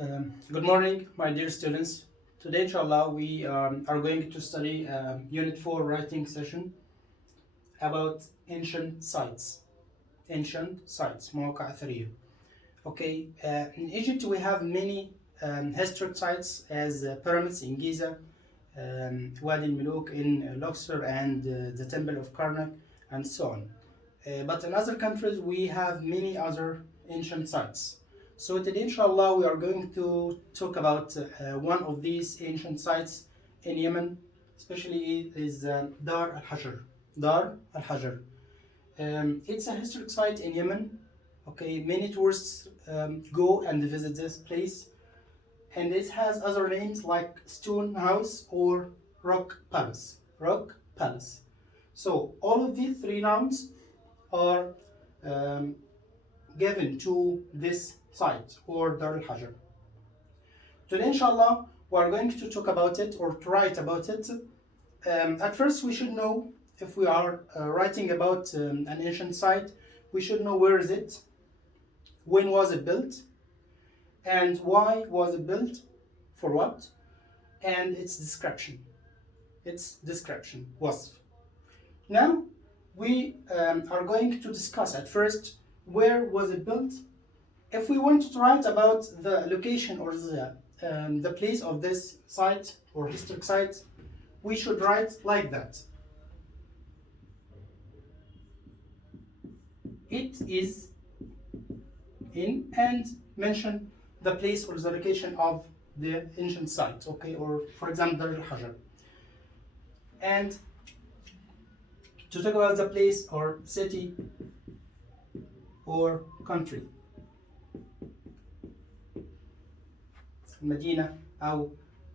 Good morning, my dear students. Today, inshallah, we are going to study Unit 4 writing session about ancient sites. Ancient sites, مواقع أثرية. Okay, in Egypt we have many historic sites as pyramids in Giza, Wadi al-Muluk in Luxor, and the Temple of Karnak, and so on. But in other countries we have many other ancient sites. So today, inshallah, we are going to talk about one of these ancient sites in Yemen, especially is Dar al-Hajar. Dar al-Hajar. It's a historic site in Yemen. Okay, many tourists go and visit this place, and it has other names like Stone House or Rock Palace. Rock Palace. So all of these three nouns are given to this site or Dar al-Hajar. Today, inshallah, we are going to talk about it or to write about it. At first, we should know, if we are writing about an ancient site, we should know where is it, when was it built, and why was it built, for what, and its description. Wasf. Now, we are going to discuss at first where was it built. If we want to write about the location or the place of this site or historic site, we should write like that. It is in, and mention the place or the location of the ancient site, okay, or for example Dar al-Hajar. And to talk about the place or city or country, المدينة أو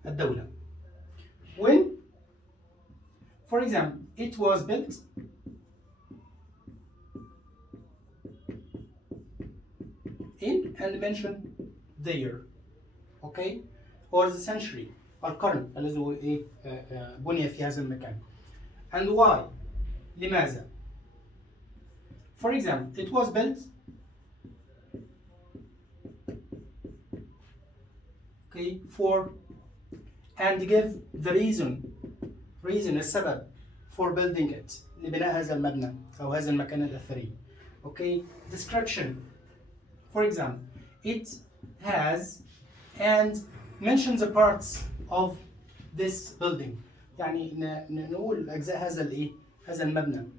الدولة. When, for example, it was built, in, and mention the year, okay, or the century, القرن الذي هو بني في هذا المكان. And why? لماذا? For example, it was built, okay, for, and give the reason السبب for building it, لبناء هذا المبنى أو هذا المكان الأثري. Okay, description. For example, it has, and mention the parts of this building. يعني نقول أجزاء هذا المبنى.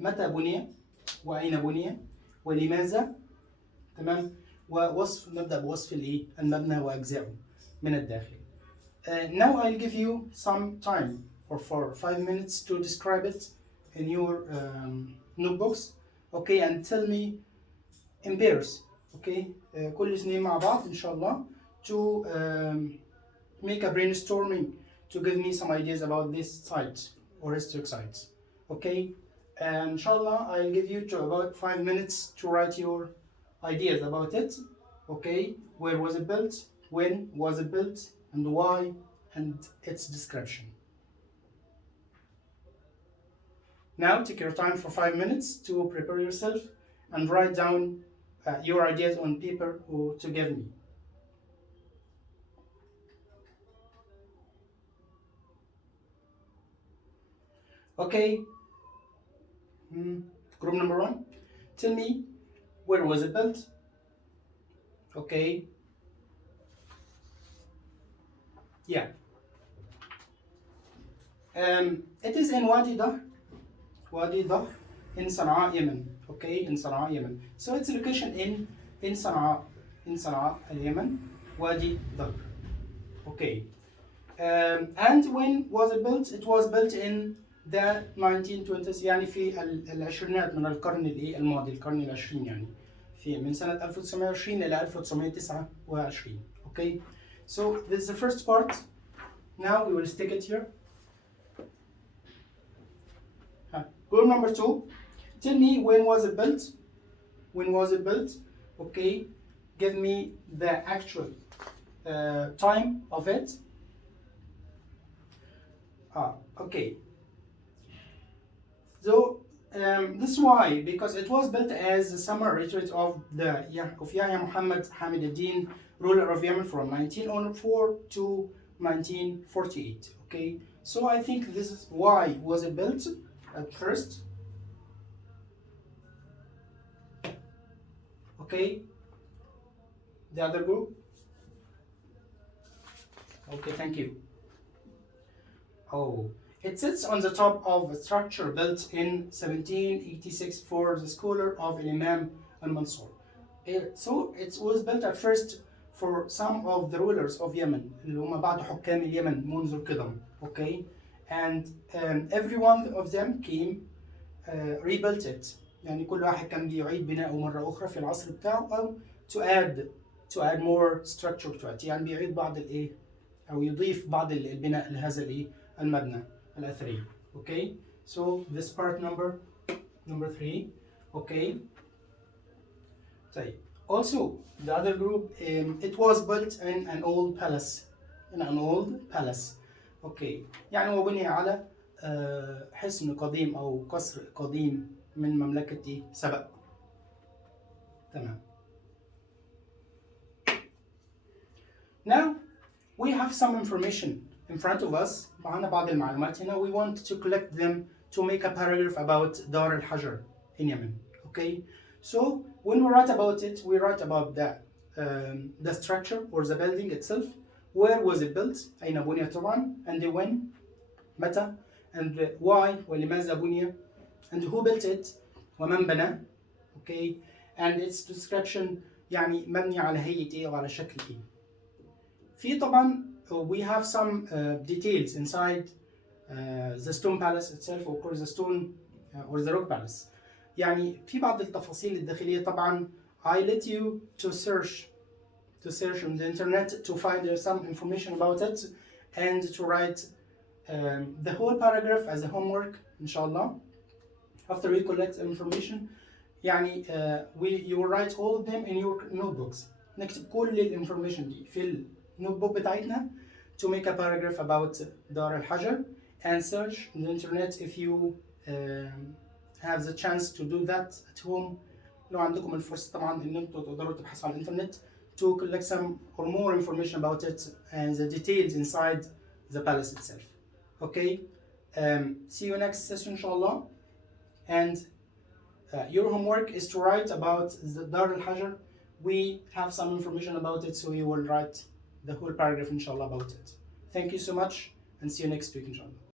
متى بني، وأين بني، ولماذا، تمام، ووصف، نبدأ بوصف المبنى وأجزائه من الداخل. Now I'll give you some time for 5 minutes to describe it in your notebooks, okay, and tell me in pairs, okay, كل اثنين مع بعض إن شاء الله, to make a brainstorming to give me some ideas about this site or historic sites, okay. And inshallah, I'll give you to about 5 minutes to write your ideas about it, okay. Where was it built, when was it built, and why, and its description. Now take your time for 5 minutes to prepare yourself and write down your ideas on paper or to give me. Okay, group number 1, tell me where was it built, okay. Yeah, it is in Wadi Dahr in Sana'a, Yemen, okay, in Sana'a, Yemen. So its location in Sana'a, Yemen, Wadi Dahr, okay. And when was it built? It was built in the 1920s, يعني في العشرينات من القرن الماضي, القرن العشرين, يعني في من سنة 1920 إلى 1929, okay. So this is the first part. Now we will stick it here. Group number 2, tell me when was it built? When was it built? Okay, give me the actual time of it. Okay. So this why, because it was built as a summer retreat of Yahya Muhammad Hamid al-Din, ruler of Yemen from 1904 to 1948. Okay, so I think this is why was it built at first. Okay, the other group. Okay, thank you. Oh, it sits on the top of a structure built in 1786 for the scholar of Imam al-Mansur. So it was built at first for some of the rulers of Yemen اللي هم بعض حكام اليمن منذ القدم. Okay, and every one of them came rebuilt it. يعني كل واحد كان بيعيد بناءه مرة أخرى في العصر بتاعه أو to add more structure to it. يعني بيعيد بعض الإيه أو يضيف بعض البناء لهذا الإيه المبنى الأثري. Okay, so this part number 3. Okay. طيب. Also, the other group, it was built in an old palace. Okay. يعني هو بني على حصن قديم أو قصر قديم من مملكة سبأ. تمام. Now, we have some information in front of us. معنا بعض المعلومات هنا. We want to collect them to make a paragraph about دار الحجر in Yemen. Okay. So when we write about it, we write about the structure or the building itself. Where was it built? أين بني طبعا. And when, متى, and why, ولماذا بني, and who built it, ومن بنى. Okay. And its description يعني مبني على هيئة إيه وعلى شكل إيه. في طبعا we have some details inside the stone palace itself, or the stone or the rock palace. يعني في بعض التفاصيل الداخلية طبعا I let you to search on the internet to find some information about it and to write the whole paragraph as a homework إن شاء الله. After you collect information يعني you will write all of them in your notebooks. نكتب كل الانفورميشن دي في النوتبوك بتاعتنا to make a paragraph about دار الحجر and search on the internet if you have the chance to do that at home. لو عندكم الفرصة طبعا ان انتوا تقدروا تبحثوا على الانترنت to collect some or more information about it and the details inside the palace itself. Okay, see you next session inshallah. And your homework is to write about the Dar al-Hajar. We have some information about it, so you will write the whole paragraph inshallah about it. Thank you so much and see you next week inshallah.